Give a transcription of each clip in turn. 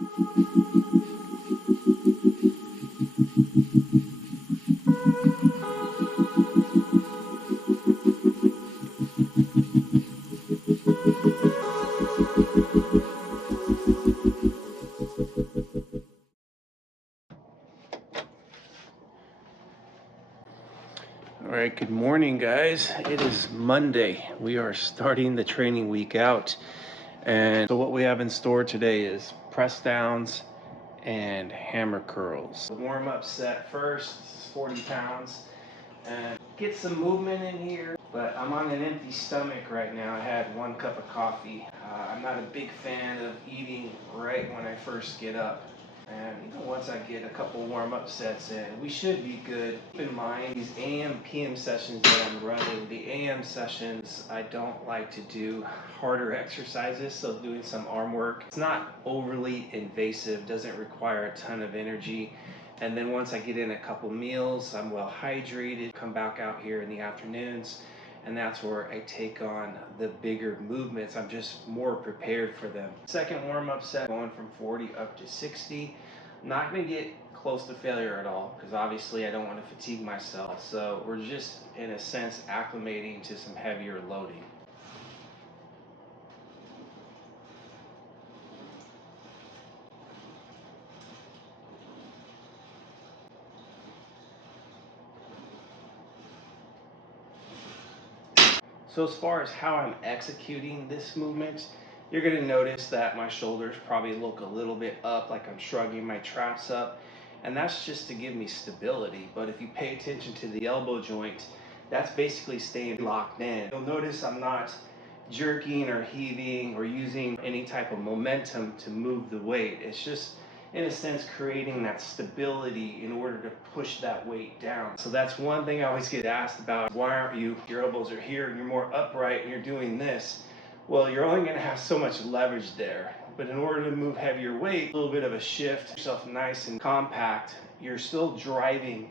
All right, good morning, guys. It is Monday. We are starting the training week out. And so what we have in store today is press downs and hammer curls. Warm up set first, this is 40 pounds. And get some movement in here, but I'm on an empty stomach right now. I had 1 cup of coffee. I'm not a big fan of eating right when I first get up. And even once I get a couple warm-up sets in, we should be good. Keep in mind, these AM, PM sessions that I'm running, the AM sessions, I don't like to do harder exercises, so doing some arm work. It's not overly invasive, doesn't require a ton of energy. And then once I get in a couple meals, I'm well hydrated, come back out here in the afternoons, and that's where I take on the bigger movements. I'm just more prepared for them. Second warm-up set, going from 40 up to 60. I'm not gonna get close to failure at all, because obviously I don't want to fatigue myself. So we're just, in a sense, acclimating to some heavier loading. So as far as how I'm executing this movement, you're gonna notice that my shoulders probably look a little bit up, like I'm shrugging my traps up, and that's just to give me stability. But if you pay attention to the elbow joint, that's basically staying locked in. You'll notice I'm not jerking or heaving or using any type of momentum to move the weight. It's just, in a sense, creating that stability in order to push that weight down. So that's one thing I always get asked about. Why aren't your elbows are here and you're more upright and you're doing this? Well, you're only gonna have so much leverage there. But in order to move heavier weight, a little bit of a shift, yourself nice and compact, you're still driving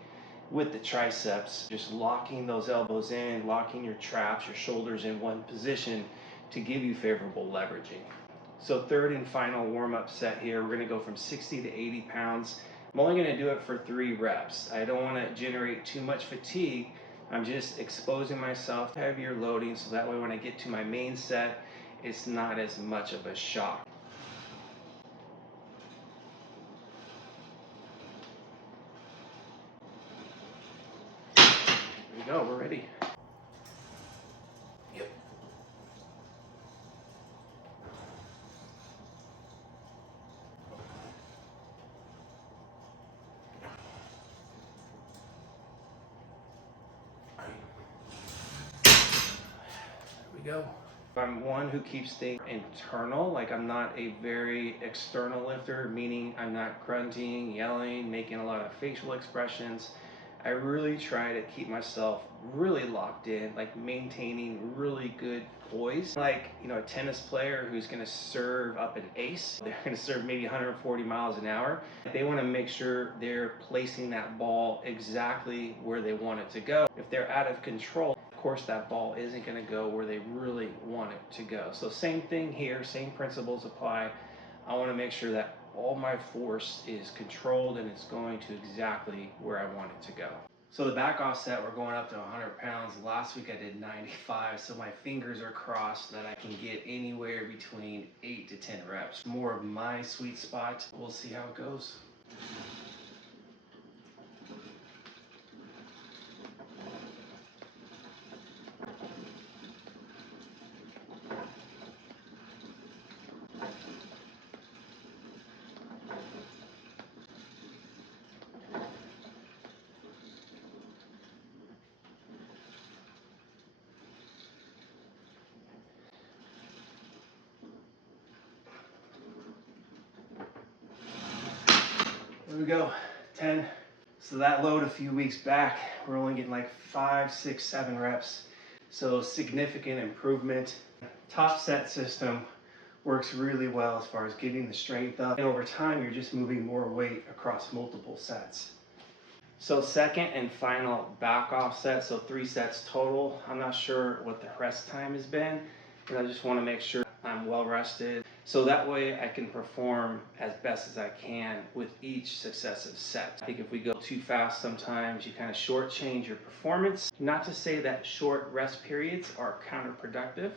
with the triceps, just locking those elbows in, locking your traps, your shoulders in one position to give you favorable leveraging. So third and final warm-up set here, we're gonna go from 60 to 80 pounds. I'm only gonna do it for 3 reps. I don't wanna generate too much fatigue. I'm just exposing myself to heavier loading so that way when I get to my main set, it's not as much of a shock. There we go, we're ready. Yep. There we go. I'm one who keeps things internal, like I'm not a very external lifter, meaning I'm not grunting, yelling, making a lot of facial expressions. I really try to keep myself really locked in, like maintaining really good poise. Like, a tennis player who's gonna serve up an ace, they're gonna serve maybe 140 miles an hour. They wanna make sure they're placing that ball exactly where they want it to go. If they're out of control, of course that ball isn't going to go where they really want it to go. So same thing here, same principles apply. I want to make sure that all my force is controlled and it's going to exactly where I want it to go. So the back offset, we're going up to 100 pounds. Last week I did 95, so my fingers are crossed that I can get anywhere between 8 to 10 reps. More of my sweet spot. We'll see how it goes. There we go, 10. So that load a few weeks back, we're only getting like 5, 6, 7 reps. So significant improvement. Top set system works really well as far as getting the strength up. And over time, you're just moving more weight across multiple sets. So second and final back off set, so 3 sets total. I'm not sure what the rest time has been, but I just want to make sure I'm well rested. So that way I can perform as best as I can with each successive set. I think if we go too fast sometimes you kind of shortchange your performance. Not to say that short rest periods are counterproductive,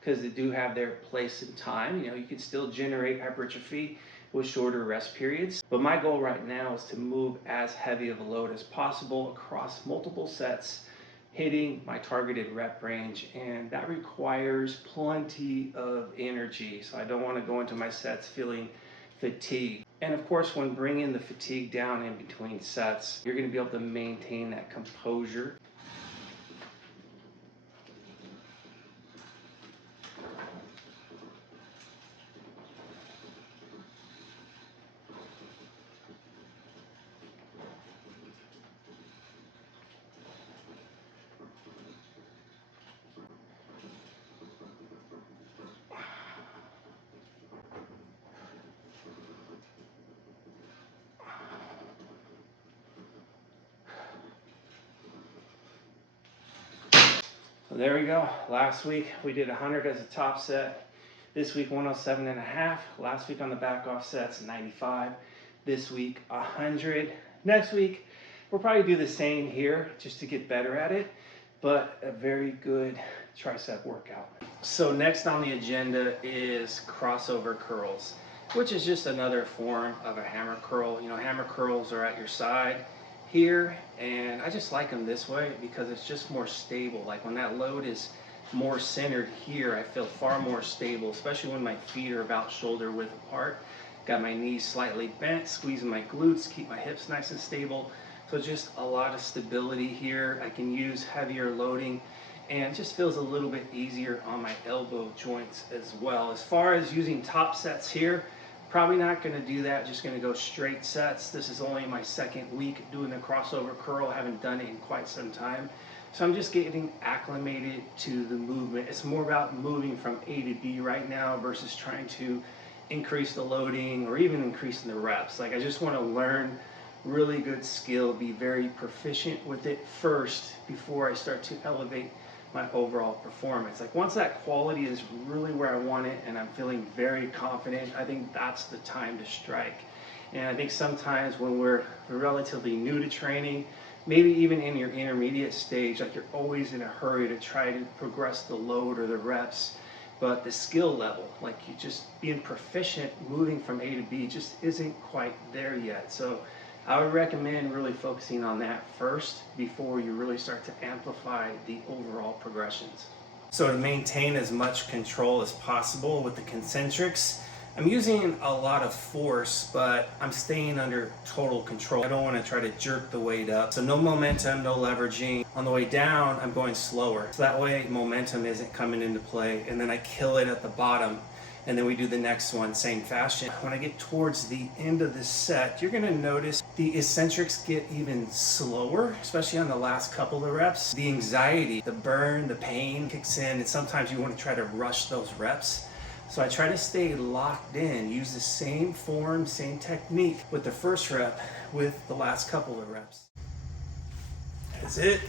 because they do have their place in time. You know, you can still generate hypertrophy with shorter rest periods. But my goal right now is to move as heavy of a load as possible across multiple sets, hitting my targeted rep range, and that requires plenty of energy. So I don't want to go into my sets feeling fatigued. And of course, when bringing the fatigue down in between sets, you're going to be able to maintain that composure. So there we go. Last week we did 100 as a top set. This week 107.5. Last week on the back off sets 95. This week 100. Next week we'll probably do the same here just to get better at it, but a very good tricep workout. So next on the agenda is crossover curls, which is just another form of a hammer curl. You know, hammer curls are at your side here, and I just like them this way because it's just more stable. Like when that load is more centered here, I feel far more stable, especially when my feet are about shoulder width apart. Got my knees slightly bent, squeezing my glutes, keep my hips nice and stable. So just a lot of stability here. I can use heavier loading, and it just feels a little bit easier on my elbow joints as well. As far as using top sets here, probably not going to do that. Just going to go straight sets. This is only my second week doing the crossover curl. I haven't done it in quite some time. So I'm just getting acclimated to the movement. It's more about moving from A to B right now versus trying to increase the loading or even increasing the reps. Like, I just want to learn really good skill, be very proficient with it first before I start to elevate my overall performance. Like, once that quality is really where I want it and I'm feeling very confident, I think that's the time to strike. And I think sometimes when we're relatively new to training, maybe even in your intermediate stage, like, you're always in a hurry to try to progress the load or the reps, but the skill level, like, you just being proficient moving from A to B just isn't quite there yet. So I would recommend really focusing on that first before you really start to amplify the overall progressions. So to maintain as much control as possible with the concentrics, I'm using a lot of force, but I'm staying under total control. I don't want to try to jerk the weight up. So no momentum, no leveraging. On the way down, I'm going slower. So that way momentum isn't coming into play, and then I kill it at the bottom. And then we do the next one, same fashion. When I get towards the end of this set, you're gonna notice the eccentrics get even slower, especially on the last couple of reps. The anxiety, the burn, the pain kicks in, and sometimes you wanna try to rush those reps. So I try to stay locked in, use the same form, same technique with the first rep with the last couple of reps. That's it.